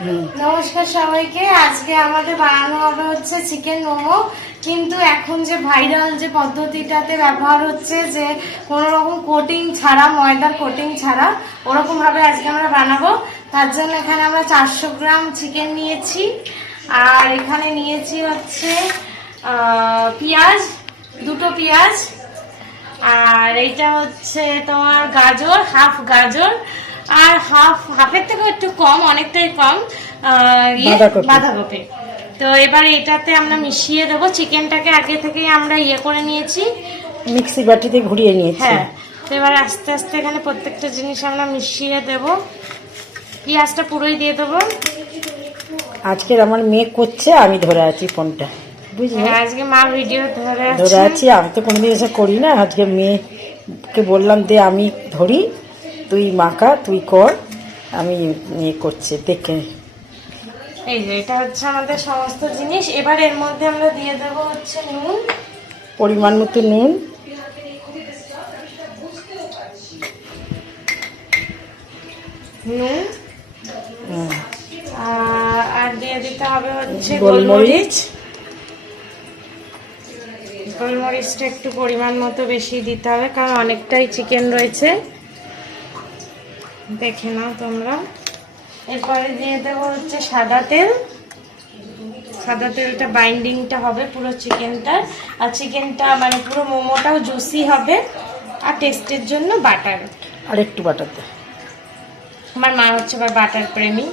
নমস্কার সবাইকে। আজকে আমাদের বানানো হবে হচ্ছে চিকেন মোমো। কিন্তু এখন যে ভাইরাল যে পদ্ধতিটাতে ব্যবহার হচ্ছে যে কোনো রকম কোটিং ছাড়া, ময়দার কোটিং ছাড়া, ওরকম ভাবে আজকে আমরা বানাবো। তার জন্য এখানে আমরা 400 গ্রাম চিকেন নিয়েছি, আর এখানে নিয়েছি হচ্ছে পেঁয়াজ, 2টো পেঁয়াজ, আর এইটা হচ্ছে তোমার গাজর, হাফ গাজর, আর হাফের থেকে একটু কম, অনেকটাই কম বাঁধাকপি। তো এবার এটাতে আমরা মিশিয়ে দেবো। চিকেনটাকে আগে থেকেই আমরা করে নিয়েছি, মিক্সি বাটিতে ঘুরিয়ে নিয়েছি। হ্যাঁ, তো এবার আস্তে আস্তে এখানে প্রত্যেকটা জিনিস আমরা মিশিয়ে দেব। পেঁয়াজটা পুরোই দিয়ে দেবো। আজকের আমার মেয়ে করছে, আমি ধরে আছি ফোনটা, বুঝলি? আজকে মা ভিডিও ধরে আছি। আমি তো কোনোদিন এসে করি না। আজকে মেয়েকে বললাম দে আমি ধরি, তুই মাখা, তুই কর, আমি করছে দেখে। এই যে এটা হচ্ছে আমাদের সমস্ত জিনিস। এবার এর মধ্যে আমরা দিয়ে দেব হচ্ছে নুন, পরিমাণ মতো নুন, আর দিয়ে দিতে হবে হচ্ছে গোলমরিচ। গোলমরিচটা একটু পরিমাণ মতো বেশি দিতে হবে, কারণ অনেকটাই চিকেন রয়েছে, দেখে নাও তোমরা। এরপরে দিয়ে দেবো হচ্ছে সাদা তেল। সাদা তেলটা বাইন্ডিংটা হবে পুরো চিকেনটার, আর চিকেনটা মানে পুরো মোমোটাও জুসি হবে। আর টেস্টের জন্য বাটার, আর একটু বাটার দে। আমার মা হচ্ছে আবার বাটার প্রেমী।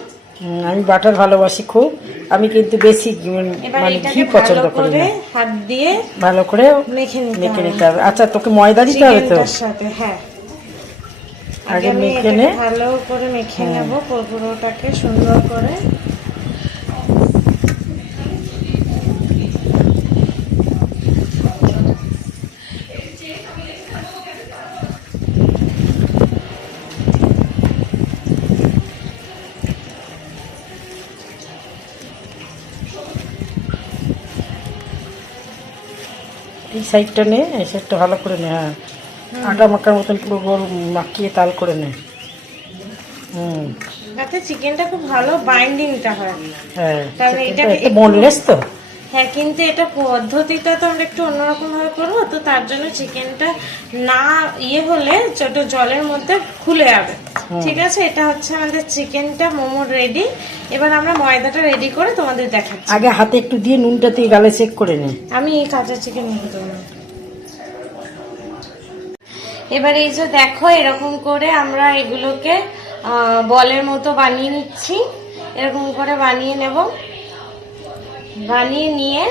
আমি বাটার ভালোবাসি খুব। আমি কিন্তু বেশি মানে ঘি পছন্দ করি না। হাত দিয়ে ভালো করে মেখে নিতে হবে। আচ্ছা, তোকে ময়দা দিতে হবে তো? হ্যাঁ, আগে মেখে নে, ভালো করে মেখে নেব পুরোটাকে সুন্দর করে। এই সাইডটা নে, এই সাইডটা ভালো করে নে। হ্যাঁ, আটা মাখার মতন পুরো গোল মাখিয়ে তাল করে নে। তাতে চিকেনটা খুব ভালো বাইন্ডিংটা হয়। হ্যাঁ, তাহলে এটা বোনলেস তো। হ্যাঁ, কিন্তু এটা পদ্ধতিটা তো আমরা একটু অন্যরকম ভাবে করবো, তো তার জন্য চিকেনটা না হলে ছোট জলের মধ্যে খুলে যাবে। ঠিক আছে, এটা হচ্ছে আমাদের চিকেনটা মোমো রেডি। এবার আমরা ময়দাটা রেডি করে তোমাদের দেখাচ্ছি। আগে হাতে একটু দিয়ে নুনটা তুই গালে চেক করে নে। আমি কাঁচা চিকেন নিয়ে দেবো না। এবার এই যে দেখো, এরকম করে আমরা এগুলোকে বলের মতো বানিয়ে নিচ্ছি। এরকম করে বানিয়ে নেব। বানিয়ে নিয়ে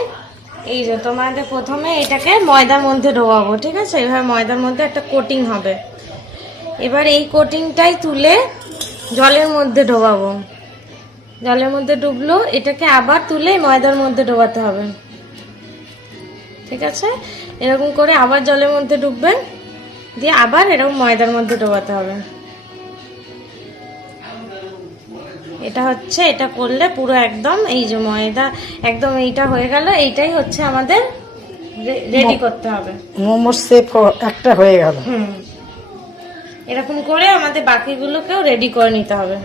এই যে তোমাদের প্রথমে এটাকে ময়দার মধ্যে ডোবাবো। ঠিক আছে, এইভাবে ময়দার মধ্যে একটা কোটিং হবে। এবার এই কোটিংটাই তুলে জলের মধ্যে ডোবাবো। জলের মধ্যে ডুবলো, এটাকে আবার তুলে ময়দার মধ্যে ডোবাতে হবে। ঠিক আছে, এরকম করে আবার জলের মধ্যে ডুববে, দিয়ে আবার এরকম ময়দার মধ্যে ডোবাতে হবে। এটা হচ্ছে, এটা করলে পুরো একদম এই যে ময়দা একদম এইটা হয়ে গেল। এইটাই হচ্ছে আমাদের রেডি করতে হবে। মোমোর শেপ একটা হয়ে গেল। এরকম করে আমাদের বাকিগুলোকেও রেডি করে নিতে হবে।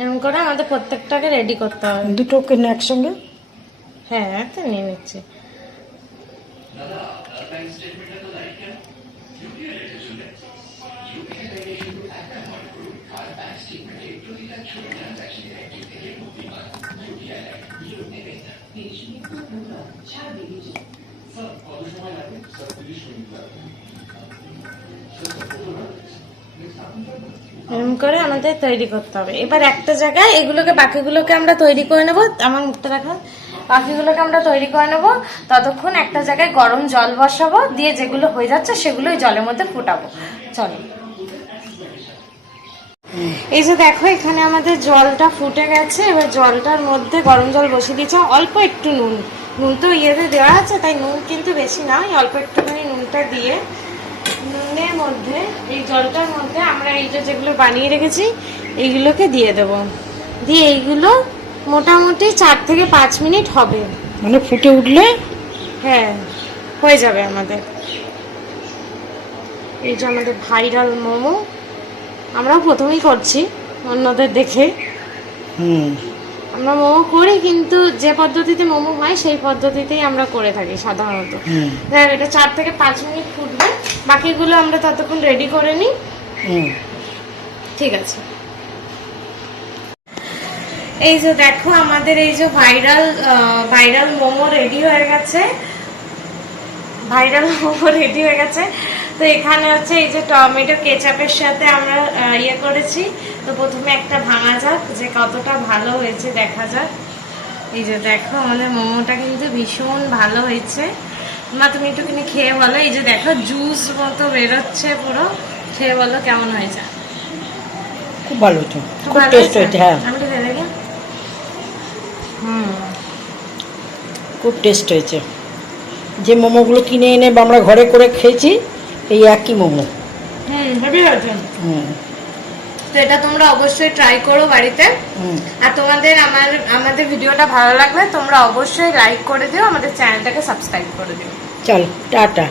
এরকম করে আমাদের প্রত্যেকটাকে রেডি করতে হবে। দুটোকে একসঙ্গে, হ্যাঁ, তো নিয়ে নিচ্ছি। এরকম করে আমাদের তৈরি করতে হবে। এবার একটা জায়গায় এগুলোকে বাকিগুলোকে আমরা তৈরি করে নেব। আমার মুখটা রাখা, বাকিগুলোকে আমরা তৈরি করে নেব। ততক্ষণ একটা জায়গায় গরম জল বসাবো, দিয়ে যেগুলো হয়ে যাচ্ছে সেগুলোই জলের মধ্যে ফুটাবো। চলো। এই যে দেখো, এখানে আমাদের জলটা ফুটে গেছে। এবার জলটার মধ্যে গরম জল বসিয়ে দিয়েছে, অল্প একটু নুন। নুন তো দেওয়া আছে, তাই নুন কিন্তু বেশি না, অল্প একটুখানি নুনটা দিয়ে নুনে এর মধ্যে, এই জলটার মধ্যে আমরা এই যে যেগুলো বানিয়ে রেখেছি এইগুলোকে দিয়ে দেবো। দিয়ে এইগুলো মোটামুটি 4 থেকে 5 মিনিট হবে। মানে ফুটে উঠলে হ্যাঁ, হয়ে যাবে আমাদের। এই যে আমাদের ভাইরাল মোমো, আমরাও প্রথমেই করছি অন্যদের দেখে। আমরা মোমো করি, কিন্তু যে পদ্ধতিতে মোমো হয় সেই পদ্ধতিতেই আমরা করে থাকি সাধারণত। এটা 4 থেকে 5 মিনিট ফুটবে, বাকিগুলো আমরা ততক্ষণ রেডি করে নিই। ঠিক আছে। এই যে দেখো আমাদের এই যে ভাইরাল মোমো রেডি হয়ে গেছে। তো এখানে হচ্ছে এই যে টমেটো কেচাপের সাথে আমরা ইয়ে করেছি। তো প্রথমে একটা ভাঙা যাক, যে কতটা ভালো হয়েছে দেখা যাক। এই যে দেখো আমাদের মোমোটা কিন্তু ভীষণ ভালো হয়েছে। মা তুমি একটুখানি খেয়ে বলো। এই যে দেখো জুস মতো বেরোচ্ছে পুরো, খেয়ে বলো কেমন হয়েছে। খুব ভালো হয়েছে, খুব টেস্ট হয়েছে। হ্যাঁ, আমি তো খেয়ে দেখি। খুব টেস্ট হয়েছে। যে মোমোগুলো কিনে এনে বা আমরা ঘরে করে খেয়েছি এই একই মোমো। হেভি হয়েছে। তো এটা তোমরা অবশ্যই ট্রাই করো বাড়িতে। আর তোমাদের আমাদের ভিডিওটা ভালো লাগলে তোমরা অবশ্যই লাইক করে দিও, আমাদের চ্যানেলটাকে সাবস্ক্রাইব করে দিও। চলো টাটা।